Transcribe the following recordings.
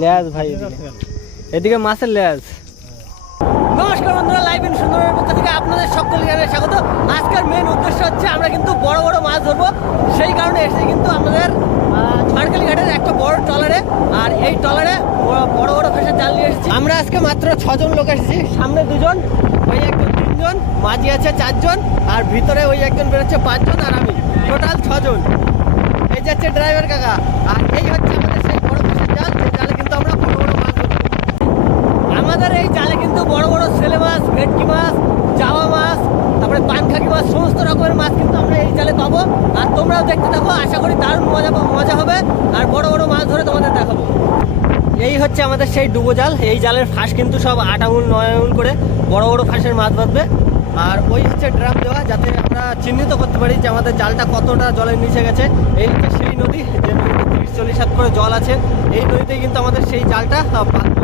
লেজ ভাই, এদিকে মাছের লেজ। নমস্কার বন্ধুরা, লাইভ ইন সুন্দরের পক্ষ থেকে আপনাদের সকলকে জানাই স্বাগত। আজকের মেন উদ্দেশ্য হচ্ছে আমরা কিন্তু বড় বড় মাছ ধরবো, সেই কারণে এসেছি কিন্তু আমাদের ছড়কালি ঘাটের একটা বড় ট্রলারে। আর এই ট্রলারে বড় বড় ফেসের জাল নিয়ে এসেছি আমরা। আজকে মাত্র 6 জন লোক এসেছি, সামনে 2 জন, ওই একজন 3 জন, মাঝি আছে 4 জন, আর ভিতরে ওই একজন বেরোচ্ছে 5 জন, আর আমি, টোটাল 6 জন। এই যাচ্ছে ড্রাইভার কাকা। আর এই হচ্ছে আমাদের সেই বড় ফেসের জাল, যে জালে কিন্তু আমরা বড় বড় মাছ ধরবো। আমাদের এই জালে কিন্তু বড় বড় ছেলে মাছ, ভেটকি মাছ, জাওয়া মাছ, তারপরে পানখাকি মাছ, সমস্ত রকমের মাছ কিন্তু আমরা এই জালে পাবো। আর তোমরাও দেখতে থাকো, আশা করি দারুণ মজা হবে, আর বড় বড় মাছ ধরে তোমাদের দেখাবো। এই হচ্ছে আমাদের সেই ডুবো জাল। এই জালের ফাঁস কিন্তু সব 8 আঙুল 9 আঙুল করে বড় বড় ফাঁসের মাছ বাঁধবে। আর ওই হচ্ছে ড্রাম দেওয়া, যাতে আমরা চিহ্নিত করতে পারি যে আমাদের জালটা কতটা জলের নিচে গেছে। এই হচ্ছে সেই নদী, যে নদীতে 30-40 হাত করে জল আছে। এই নদীতেই কিন্তু আমাদের সেই জালটা বাঁধবে।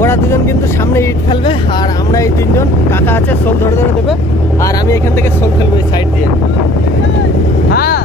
ওরা 2 জন কিন্তু সামনে ইট ফেলবে, আর আমরা এই 3 জন, কাকা আছে শোল ধরে ধরে দেবে, আর আমি এখান থেকে শোল ফেলবো এই সাইড দিয়ে। হ্যাঁ,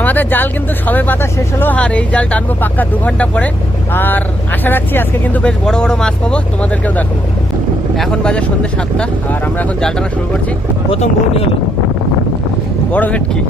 আমাদের জাল কিন্তু সবে পাতা শেষ হলো, আর এই জাল টানবো পাক্কা 2 ঘন্টা পরে। আর আশা রাখছি আজকে কিন্তু বেশ বড় বড় মাছ পাবো, তোমাদেরকেও দেখাবো। এখন বাজে সন্ধ্যে 7টা, আর আমরা এখন জাল টানা শুরু করছি। প্রথম বউনি হলো বড় ভেটকি।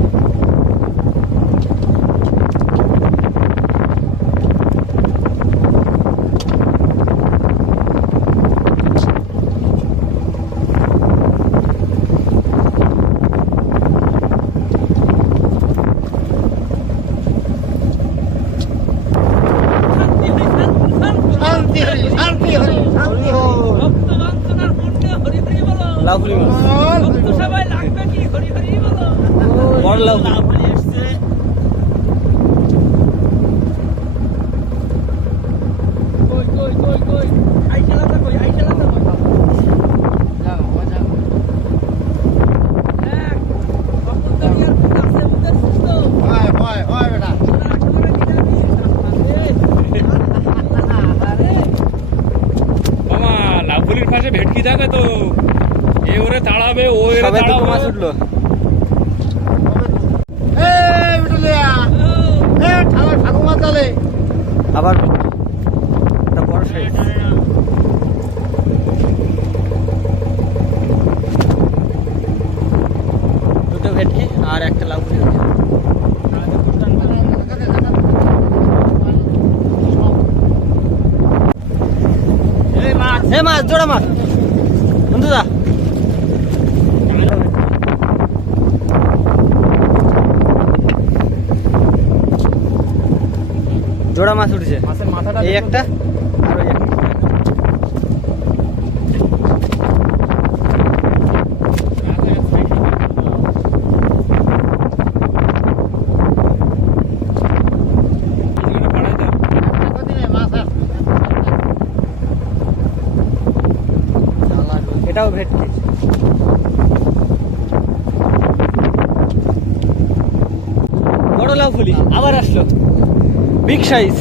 লাউফুলি মাছ, বড় লাউফুলি এসছে। লাউফুলির পাশে ভেটকি থাকে তো, এ ওরে তাড়াবে, ও এরে তাড়াবে। মাছ উঠলো। আবার একটা বড় সাইজ। দুটো ভেটকি আর একটা লাউফুলি। এ মাছ, জোড়া মাছ বন্ধুদা। জোড়া মাছ উঠেছে, মাছের মাথাটা এই একটা, আর ওই একটা। এটাও ভেটকি। বড় লাউফুলি আবার আসলো, বিগ সাইজ।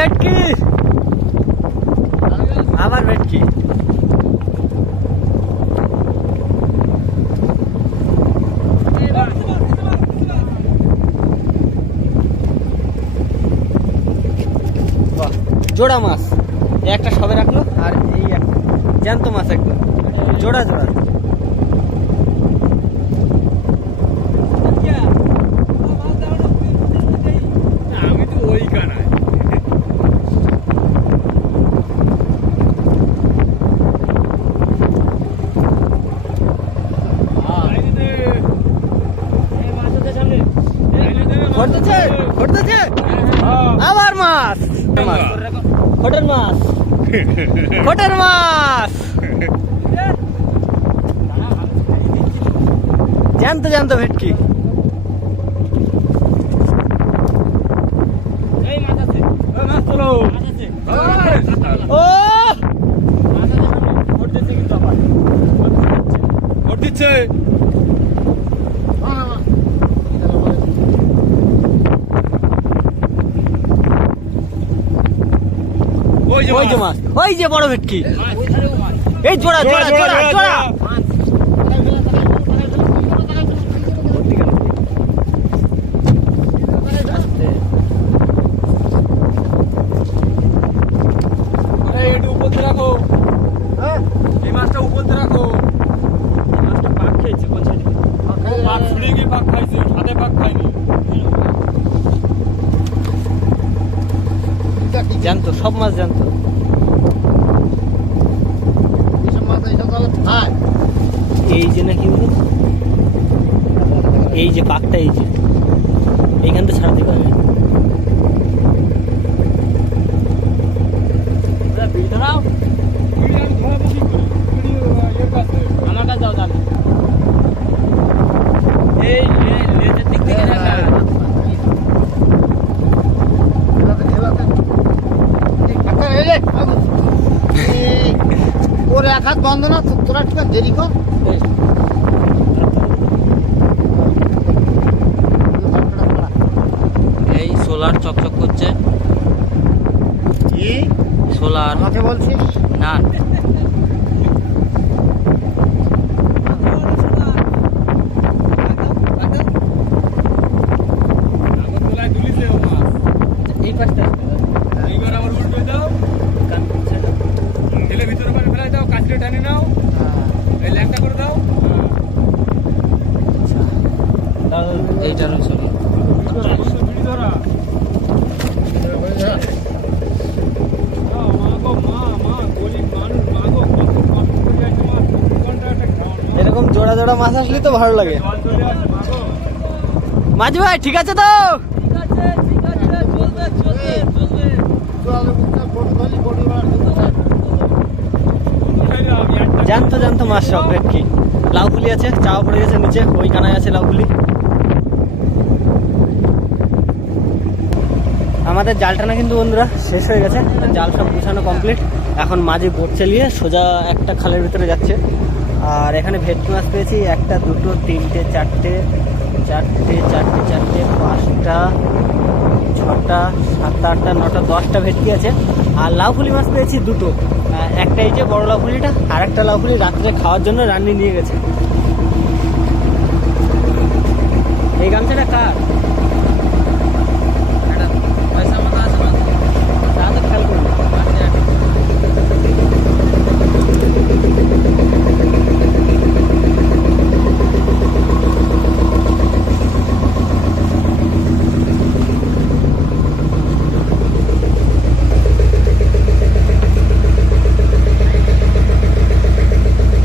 ভেটকি, আবার ভেটকি। বাহ, জোড়া মাছ, এই একটা সবে রাখলো আর এই একটা জ্যান্ত মাছ, একদম জোড়া জোড়া। আমি তো ওই কানায় ঘটতেছে ঘটতেছে, আবার মাছ, খোটের মাছ, খোটের মাছ, জ্যান্ত জ্যান্ত ভেটকি। ও দিচ্ছে ওই যে ওই যে মাছ, ওই যে বড় ভেটকি, এই জোড়া জোড়া জোড়া জোড়া। একটু উপর রাখো, এই মাছটা উপর রাখো। মাছটা পাক খেয়েছে, পাক ছুড়ে গিয়ে পাক খাইছে, হাতে পাক খায়নি। জানতো সব মাছ জানতো। এই যে নাকি এই যে পাকটা, এই যে এইখান থেকে ছাড়তে পারবে। আমার কাছে যাও যাবে। এই লেজের দিক থেকে দেখা ওর এক হাত বন্ধ না, তোরা একটু দেরি কর। এই সোলার চকচক করছে, কি সোলার আমাকে বলছিস? না আগরতলায় তুলিছে ও মাছ। এই পাশটা এইবার আবার উল্টে দাও, ঢেলে ভিতরে করে ফেলাই দাও, কাঁচলে টানে নাও, এই ল্যাংটা করে দাও। এইটারও সোলার। বিড়ি ধরা এরকম জোড়া জোড়া মাছ আসলে তো ভালো লাগে। মাঝি ভাই ঠিক আছে তো? জানতো জানতো মাছ সব ভেটকি। লাউ ফুলি আছে, চাওয়া পড়ে গেছে নিচে, ওই কানায় আছে লাউ ফুলি। আমাদের জাল টানা কিন্তু বন্ধুরা শেষ হয়ে গেছে, জাল সব গুছানো কমপ্লিট। এখন মাঝি বোট চালিয়ে সোজা একটা খালের ভিতরে যাচ্ছে। আর এখানে ভেটকি মাছ পেয়েছি একটা, দুটো, তিনটে, চারটে, চারটে, চারটে, চারটে, পাঁচটা, ছটা, সাতটা, আটটা, নটা, 10টা ভেটকি আছে। আর লাউ ফুলি মাছ পেয়েছি দুটো, একটা এই যে বড় লাউ ফুলিটা, আর একটা লাউ ফুলি রাত্রে খাওয়ার জন্য রান্নি নিয়ে গেছে। এই গামছাটা কার? পয়সা মতো আছে না, তাহলে খেয়াল করুন।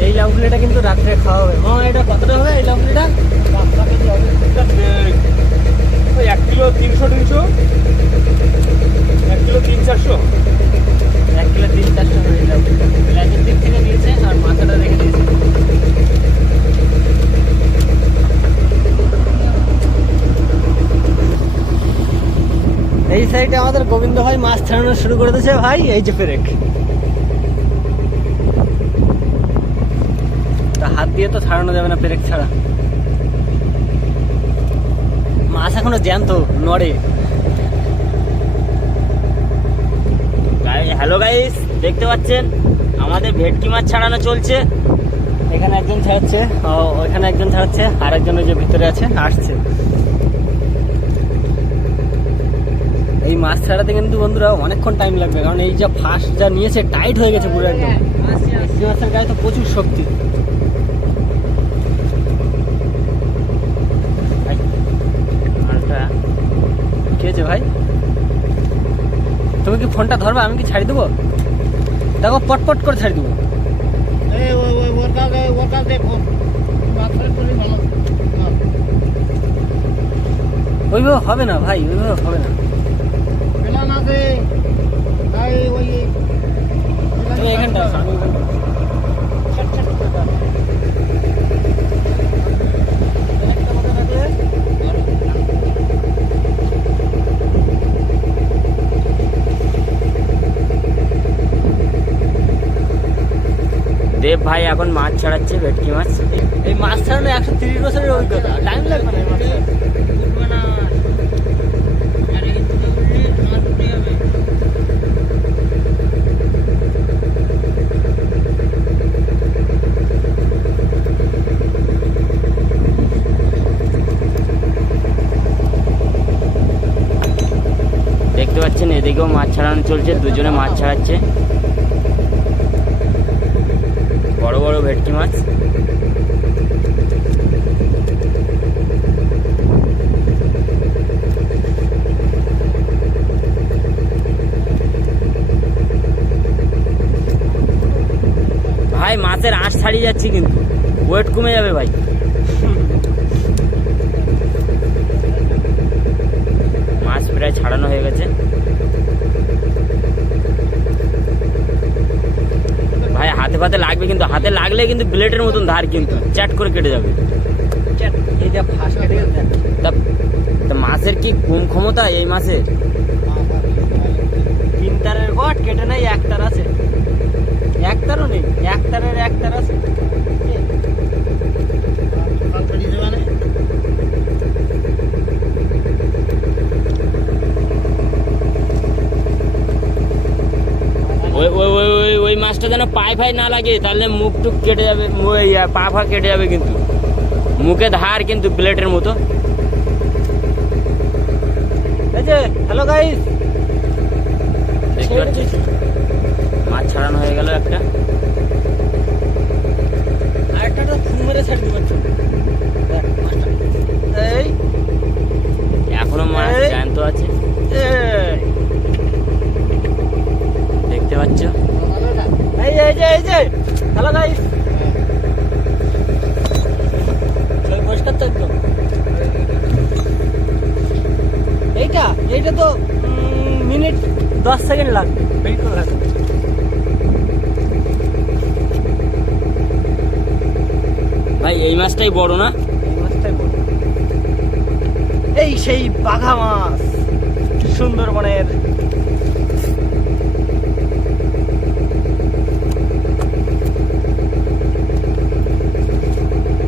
এই লাউ ফুলিটা কিন্তু রাত্রে খাওয়া হবে। মামা এটা কতটা হবে এই লাউ ফুলিটা? 1 কিলো 300, 1 কিলো 300-400। 1 কিলো 300-400 হবে এই লাউ ফুলিটা। লেজের দিক থেকে দিয়েছে আর মাথাটা রেখে দিয়েছে। এই সাইডে আমাদের গোবিন্দ ভাই মাছ ছাড়ানো শুরু করে দিয়েছে ভাই। এই যে পেরেক, হাত দিয়ে তো ছাড়ানো যাবে না পেরেক ছাড়া। মাছ এখনো জ্যান্ত নড়ে। হ্যালো গাইস, দেখতে পাচ্ছেন আমাদের ভেটকি মাছ ছাড়ানো চলছে। এখানে একজন ছাড়াচ্ছে, ওইখানে একজন ছাড়াচ্ছে, আর একজন ওই যে ভিতরে আছে আসছে। এই মাছ ছাড়াতে কিন্তু বন্ধুরা অনেকক্ষণ টাইম লাগবে, কারণ এই যে ফাঁস যা নিয়েছে টাইট হয়ে গেছে পুরো একদম। ভেটকি মাছের গায়ে তো প্রচুর শক্তি। কি হয়েছে ভাই? তুমি কি ফোনটা ধরবে? আমি কি ছাড়ি দেবো? দেখো পটপট করে ছাড়ি দেবো। ওইভাবে হবে না ভাই, ওইভাবে হবে না। তুমি এখানটা আসো, আমি ওখানটা। দেব ভাই এখন মাছ ছাড়াচ্ছে, ভেটকি মাছ। এই মাছ ছাড়ানো 130 বছরের অভিজ্ঞতা, টাইম লাগবে না এই মাছ ছাড়াতে। দেখতে পাচ্ছেন এদিকেও মাছ ছাড়ানো চলছে, দুজনে মাছ ছাড়াচ্ছে, বড় বড় ভেটকি মাছ। ভাই মাছের আঁশ ছাড়িয়ে যাচ্ছে, কিন্তু ওয়েট কমে যাবে ভাই। মাছ প্রায় ছাড়ানো হয়ে গেছে ভাই। হাতে ফাতে লাগবে, কিন্তু হাতে লাগলে কিন্তু ব্লেডের মতন ধার, কিন্তু চ্যাট করে কেটে যাবে। এই যে ফাঁস কেটে গেছে। তা মাছের কি কম ক্ষমতা এই মাছের? 3 তারের গট কেটে নেই, 1 তার আছে। 1 তারও নেই, 1 তারের 1 তার আছে। ওই ওই ওই ওই ওই মাছটা যেন পায়ে ফাই না লাগে, তাহলে মুখ টুক কেটে যাবে, ওই পা ফা কেটে যাবে, কিন্তু মুখে ধার কিন্তু ব্লেডের মতো। এই যে হ্যালো গাইস, দেখতে পাচ্ছিস মাছ ছাড়ানো হয়ে গেল একটা। আরেকটা তো ফোন মেরে ছাড় দিতে পারছো। এই এখনো মাছ এই। জ্যান্ত আছে, এই দেখতে পাচ্ছ। এই যে হ্যালো গাইস, পরিষ্কার তো একদম। এইটা তো মিনিট 10 সেকেন্ড লাগবে, বেশি করে লাগবে। ভাই এই মাছটাই বড় না? এই মাছটাই বড়। এই সেই বাঘা মাছ সুন্দরবনের।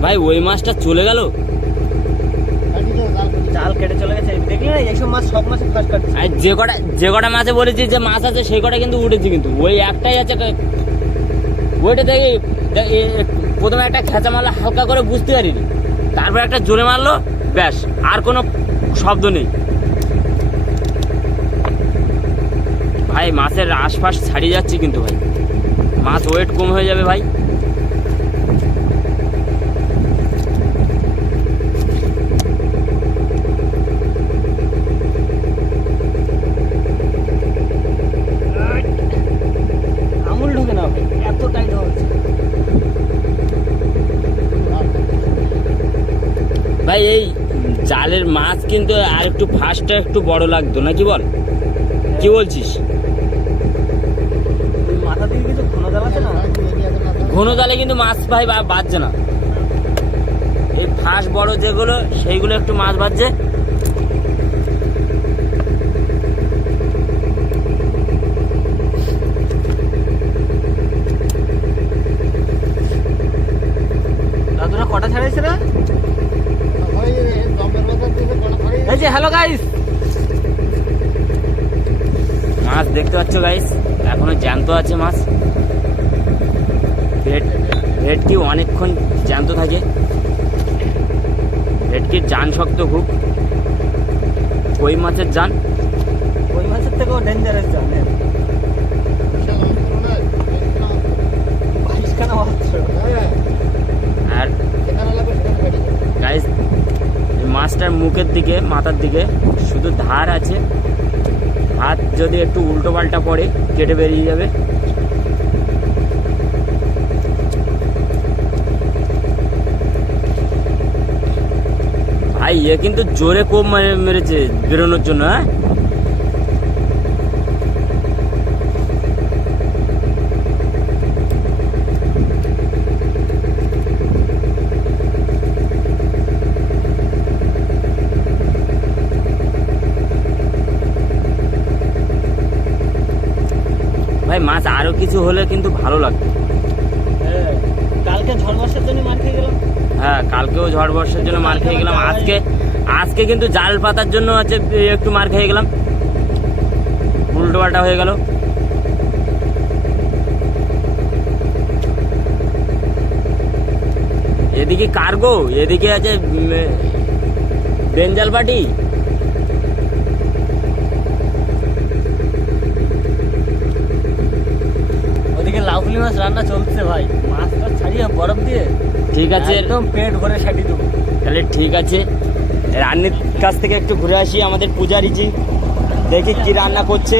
ভাই ওই মাছটা চলে গেল। জাল কেটে চলে গেছে, দেখলি না? এইসব মাছ সব মাছে ফাঁস কাটছে। আর যে কটা মাছে বলেছি যে মাছ আছে, সেই কটা কিন্তু উঠেছে, কিন্তু ওই একটাই আছে। ওইটা দেখি প্রথমে একটা খেঁচা মারলো, হালকা করে বুঝতে পারিনি, তারপর একটা জোরে মারলো, ব্যাস, আর কোনো শব্দ নেই। ভাই মাছের আশপাশ ছাড়িয়ে যাচ্ছে, কিন্তু ভাই মাছ ওয়েট কম হয়ে যাবে ভাই। আমুল ঢুকে না ভাই, এত টাইট হচ্ছে। ভাই এই জালের মাছ কিন্তু আর একটু ফাস্টটা একটু বড় লাগতো নাকি, বল কি বলছিস? মাথা দিয়ে কিছু ঘন জাল আছে না, ঘন জালে কিন্তু মাছ ভাই বাজছে না। এই ফাঁস বড় যেগুলো, সেইগুলো একটু মাছ বাজছে। দাদুরা কটা ছাড়াইছে না? এই যে হ্যালো গাইস, মাছ দেখতে পাচ্ছ গাইস, এখনো জ্যান্ত আছে মাছ। ভেটকি অনেকক্ষণ জ্যান্ত থাকে। ভেটকির জান শক্ত খুব, কই মাছের জান। ওই মাছের থেকেও ডেঞ্জারাস জানেন, 22খানা মাত্র। আর গাইস মাছটার মুখের দিকে, মাথার দিকে শুধু ধার আছে, হাত যদি একটু উল্টো পাল্টা পড়ে কেটে বেরিয়ে যাবে। ভাই এ কিন্তু জোরে কোপ মেরেছে বেরোনোর জন্য। হ্যাঁ ভাই মাছ আরো কিছু হলে কিন্তু ভালো লাগতো। হ্যাঁ, কালকে ঝড় বর্ষার জন্য মার খেয়ে গেলাম। হ্যাঁ কালকেও ঝড় বর্ষার জন্য মার খেয়ে গেলাম। আজকে কিন্তু জাল পাতার জন্য আছে একটু মার খেয়ে গেলাম, উল্টো পাল্টা হয়ে গেল। এদিকে কার্গো, এদিকে আছে বেঞ্জাল পাটি। ওদিকে লাউফুলি মাছ রান্না চলছে ভাই, মাছটা ছাড়িয়ে বরফ দিয়ে ঠিক আছে, একদম পেট ভরে সাটি দেবো। তাহলে ঠিক আছে, রান্নির কাছ থেকে একটু ঘুরে আসি। আমাদের পূজারিজি দেখি কি রান্না করছে।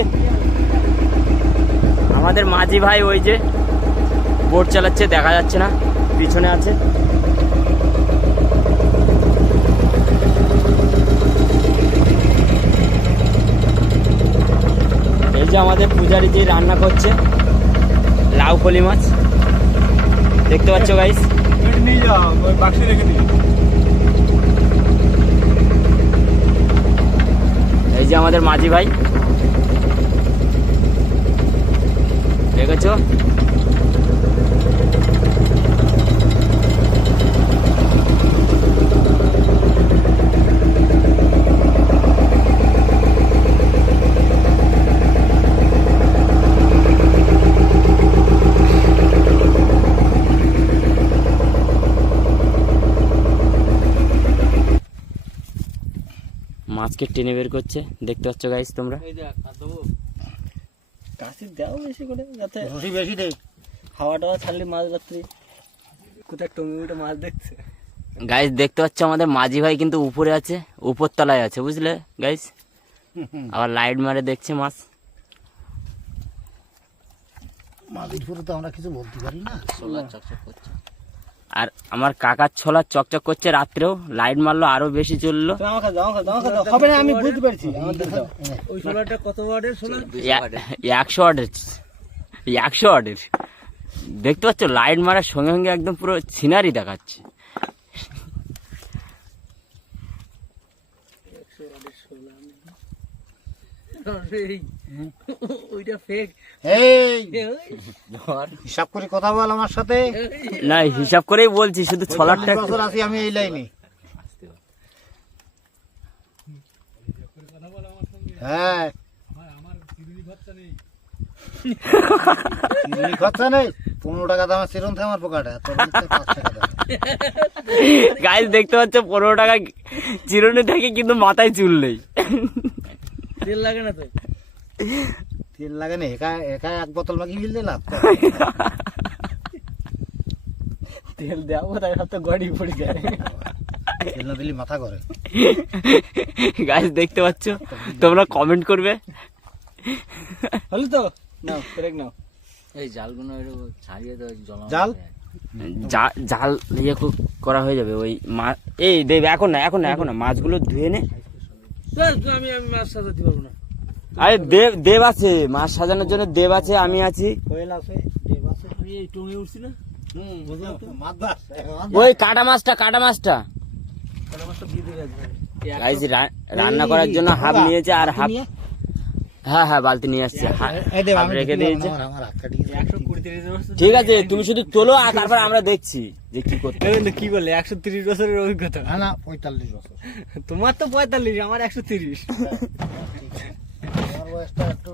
আমাদের মাঝি ভাই ওই যে বোট চালাচ্ছে, দেখা যাচ্ছে না, পিছনে আছে। এই যে আমাদের পূজারিজি রান্না করছে লাউ ফলি মাছ, দেখতে পাচ্ছ গাইস। নিয়ে যাও, ওই বাক্সে রেখে দিই। এই যে আমাদের মাঝি ভাই, দেখেছো? মাছকে টেনে বের করছে, দেখতে পাচ্ছ গাইস তোমরা। এই দেখ, আর দেবো কাশি দাও বেশি করে, যাতে রশি বেশি দে। হাওয়া টাওয়া ছাড়লে মাছ রাত্রি কোথায় টমিটো মাছ দেখছে। গাইস দেখতে পাচ্ছ আমাদের মাঝি ভাই কিন্তু উপরে আছে, উপর তলায় আছে, বুঝলে গাইস। আবার লাইট মারে দেখছে মাছ। মাঝির পুরো তো আমরা কিছু বলতে পারি না। আর আমার কাকার ছোলা চকচক করছে, রাত্রেও লাইট মারলো আরো বেশি চললো। তুমি আমাকে দাও, হবে না, আমি বুঝতে পারছি। আমাদের দাও। ওই সোলারটা কত ওয়াটের সোলার? 100 ওয়াটের, 100 ওয়াটের। দেখতে পাচ্ছ লাইট মারার সঙ্গে সঙ্গে একদম পুরো সিনারি দেখাচ্ছে। ওইটা ফেক। এই হিসাব করে কথা বল আমার সাথে। না হিসাব করেই বলছি, শুধু ছোলারটা 40 বছর আছি আমি এই লাইনে। হ্যাঁ চিরুনি খরচা নেই, 15 টাকা দামের চিরুন থাকে আমার পকেটে। গাইস দেখতে পাচ্ছ 15 টাকা চিরুনি থাকে, কিন্তু মাথায় চুল নেই। তেল লাগে না তো? তেল লাগে না, একা একা এক বোতল মাগি ফেললে লাভ। তেল দেওয়া তাই সব তো গড়ি পড়ে যায়। তেল না দিলে মাথা করে। গাইস দেখতে পাচ্ছ, তোমরা কমেন্ট করবে। হলো তো, নাও ব্রেক নাও। এই জালগুলো ছাড়িয়ে দাও, জাল জাল ইয়ে করা হয়ে যাবে। ওই এই দেব, এখন না মাছগুলো ধুয়ে নে। আমি মাছ সাজাতে পারবো না। আরে দেব আছে, মাছ সাজানোর জন্য দেব আছে, আমি আছি। কোয়েল আছে, দেব আছে। আমি এই টঙে উঠছি না, বুঝলাম তো। ওই কাটা মাছটা কাটা মাছটা দিয়ে দেবে। গাইস রান্না করার জন্য হাফ নিয়েছে, আর হাফ হ্যাঁ বালতি নিয়ে আসছে, হাফ রেখে দিয়েছে। 120-30 বছর। ঠিক আছে, তুমি শুধু তোলো, আর তারপর আমরা দেখছি যে কি করতে। কি বলে 130 বছরের অভিজ্ঞতা? না 45 বছর। তোমার তো 45, আমার 130। আমার বয়সটা একটু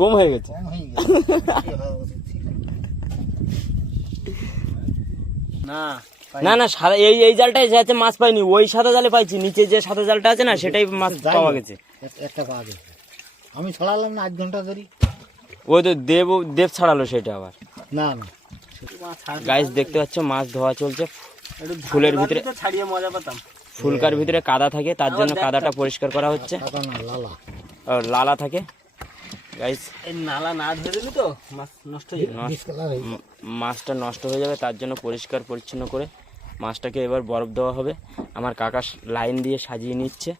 কম হয়ে গেছে। কম হয়ে গেছে, বেশি হওয়া উচিত ছিল। না না না সাদা এই জালটাই যাচ্ছে মাছ পাইনি, ওই সাদা জালে পাইছি, নিচে যে সাদা জালটা আছে না সেটাই মাছ যাই পাওয়া হোক, গেছে। একটা পাওয়া গেছে। আমি ছড়ালাম না 8 ঘন্টা ধরে। ওই তো দেব ছাড়ালো সেটা আবার। না না গাইস দেখতে পাচ্ছ মাছ ধোয়া চলছে, ফুলের ভিতরে ছাড়িয়ে মজা পেতাম। ফুলকার ভিতরে কাদা থাকে, তার জন্য কাদাটা পরিষ্কার করা হচ্ছে, কাটা না লালা। আর লালা থাকে। গাইস এই নালা না ধরে দিলি তো মাছ নষ্ট হয়ে যাবে। ডিস কালার হয়ে গেছে। মাছটা নষ্ট হয়ে যাবে, তার জন্য পরিষ্কার পরিচ্ছন্ন করে মাছটাকে এবার বরফ দেওয়া হবে। আমার কাকা লাইন দিয়ে সাজিয়ে নিচ্ছে।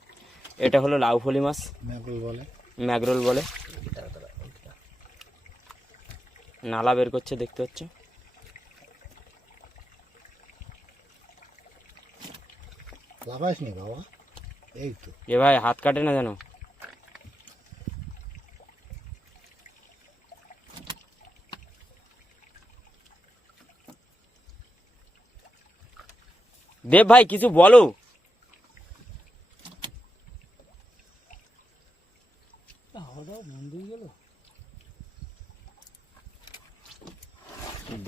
এটা হলো লাউফলি মাছ, ম্যাগল বলে। ম্যাগরোল বলে। নালা বের করছে দেখতে পাচ্ছ। লাগাইস নি বাবা, এই তো। এ ভাই হাত কাটে না জানো। দেব ভাই কিছু বলো।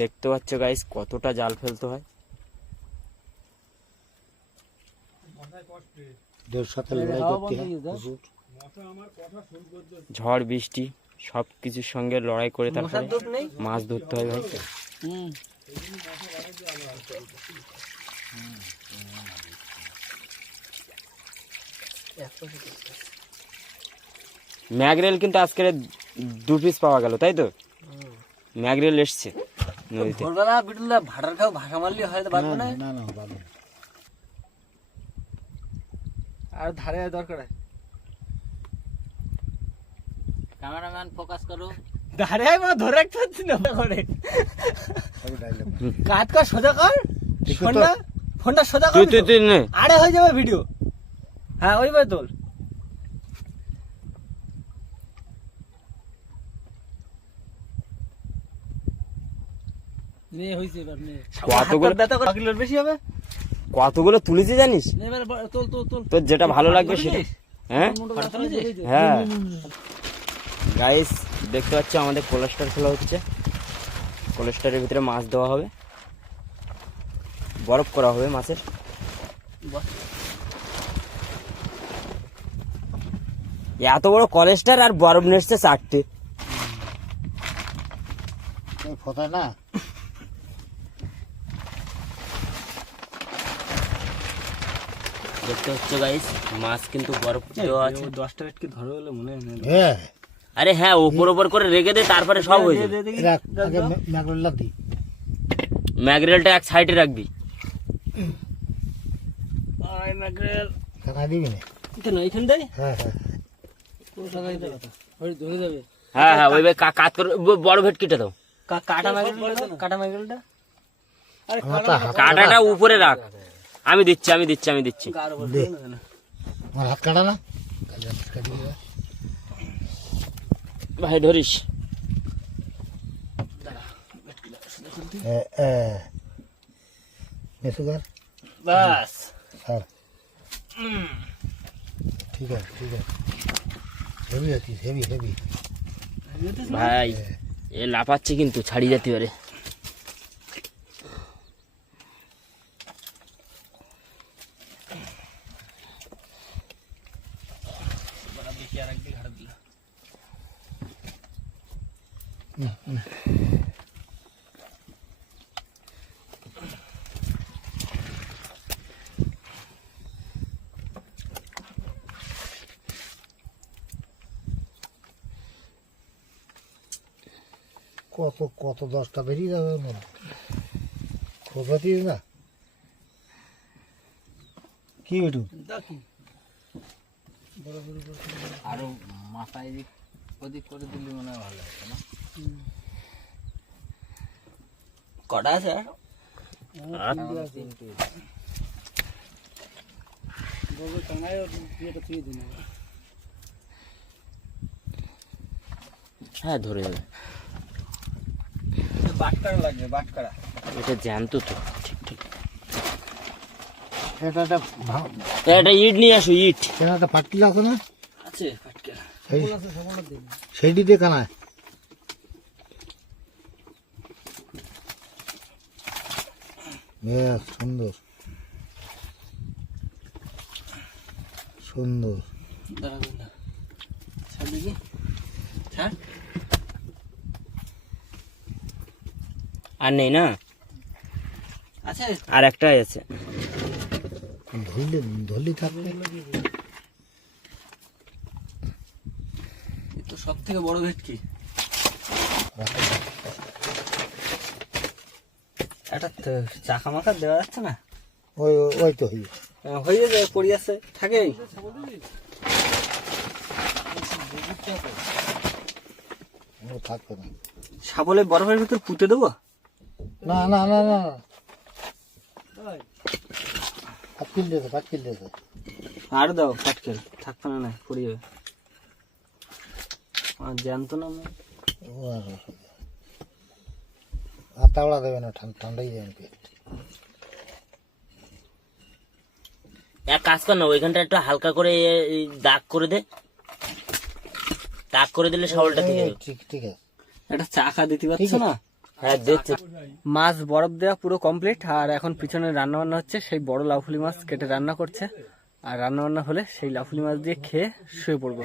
দেখতে পাচ্ছ গাইস কতটা জাল ফেলতে হয়। দের সাথে লড়াই করতে হয় হুজুর। ঝড় বৃষ্টি সব কিছুর সঙ্গে লড়াই করে তারপরে মশার দুধ নেই। মাছ ধরতে হয় ভাই। ম্যাগরেল কিন্তু আজকে 2 পিস পাওয়া গেল, তাই তো? ম্যাগরেল এসছে নদীতে। ভোরবেলা বিটুলা ভাড়ার খাও ভাষা মারলি হয়তো বাঁচবে না। না না বাবা, আর ধারে দরকার হয়। ক্যামেরাম্যান ফোকাস করো। ধারে আমি ধরে রাখতে পারছি না করে। সব ডাইলগ। কাট কর সোজা কর। দেখো তো। ফোনটা সোজা কর। তুই নে। আরে হয়ে যাবে ভিডিও। হ্যাঁ ওইবার তোল। নে হইছে এবার নে। কতগুলো ব্যথা করে কিলোর বেশি হবে। কতগুলো তুলেছি জানিস? নে এবার তোল তোল তোল। তোর যেটা ভালো লাগবে সেটা। হ্যাঁ ফটো তুলেছিস? হ্যাঁ গাইস দেখতে পাচ্ছ আমাদের কোলেস্টার খোলা হচ্ছে। কোলেস্টারের ভিতরে মাছ দেওয়া হবে, বরফ করা হবে মাছের। এত বড় কোলেস্টার আর বরফ নেসছে 4টে। এই ফটা না দেখতে হচ্ছে গাইস মাছ কিন্তু বরফ দেওয়া আছে। 10টা কি ধরে হলে মনে হয় না। হ্যাঁ আরে হ্যাঁ ওপর ওপর করে রেখে দে, তারপরে সব হয়ে যাবে। রাখ আগে ম্যাগল দি। ম্যাগরেলটা এক সাইডে রাখবি। আই ম্যাগরেল। কাটা দিবি না? কেন এইখান দেই? হ্যাঁ হ্যাঁ পুরো সাজাই দে কথা। ওই ধরে যাবে। হ্যাঁ হ্যাঁ ওই কাট করে বড় ভেটকিটা দাও। কাটা ম্যাগরেলটা কাটা ম্যাগরেলটা। আরে আমারটা হাত কাঁটাটা উপরে রাখ। আমি দিচ্ছি। কার উপর দে। দিও না। আমার হাত কাটা না, কাটি দিবা। ভাই ধরিস। সুগার বাস। আর ঠিক আছে ঠিক আছে। হেভি আছে, হেভি হেভি। ভাই এ লাফাচ্ছে কিন্তু ছাড়িয়ে যেতে পারে। কত কত 10টা বেরিয়ে যাবে ওর মধ্যে। খোঁজাতিস না কি বেটু? আরো মাথা এদিক ওদিক করে দিলে মনে হয় ভালো হতো না। কটা আছে আর? হ্যাঁ ধরে যাবে। বাটকারা লাগবে বাটকারা। এটা জ্যান্ত তো ঠিক ঠিক। এটা এটা ইট নিয়ে আসো, ইট। একটা পাটকিল আছে না, আছে বাটকারা। সেইটি দিয়ে কানায় হ্যাঁ, সুন্দর সুন্দর। দাঁড়া দাঁড়া, ছাড় দেখি, ছাড়। আর নেই না, আছে আর একটাই আছে। ধরলি ধরলি থাকবে। এ তো সব থেকে বড় ভেটকি। একটা চাকা মাখা দেওয়া যাচ্ছে না? ওই ওই তো হই হয়ে যায়, পড়ে আছে, থাকেই। থাকবে না। শাবলে বরফের ভিতর পুঁতে দেবো? না না না না, পাটকিল দিয়েছে, পাটকিল দিয়েছে। আর দাও পাটকেল, থাকবে না, না পড়ে যাবে। আর জ্যান্ত না আমি। ও আর তাওড়া দেবে না, ঠান্ডাই যাবে পেট। এক কাজ কর না, ওইখানটা একটু হালকা করে এই দাগ করে দে, দাগ করে দিলে শাবলটা থেকে যাবে। ঠিক ঠিক আছে। একটা চাকা দিতে পারছো না? হ্যাঁ দিচ্ছে। মাছ বরফ দেওয়া পুরো কমপ্লিট, আর এখন পিছনে রান্না বান্না হচ্ছে। সেই বড় লাউফুলি মাছ কেটে রান্না করছে, আর রান্না বান্না হলে সেই লাউফুলি মাছ দিয়ে খেয়ে শুয়ে পড়বো।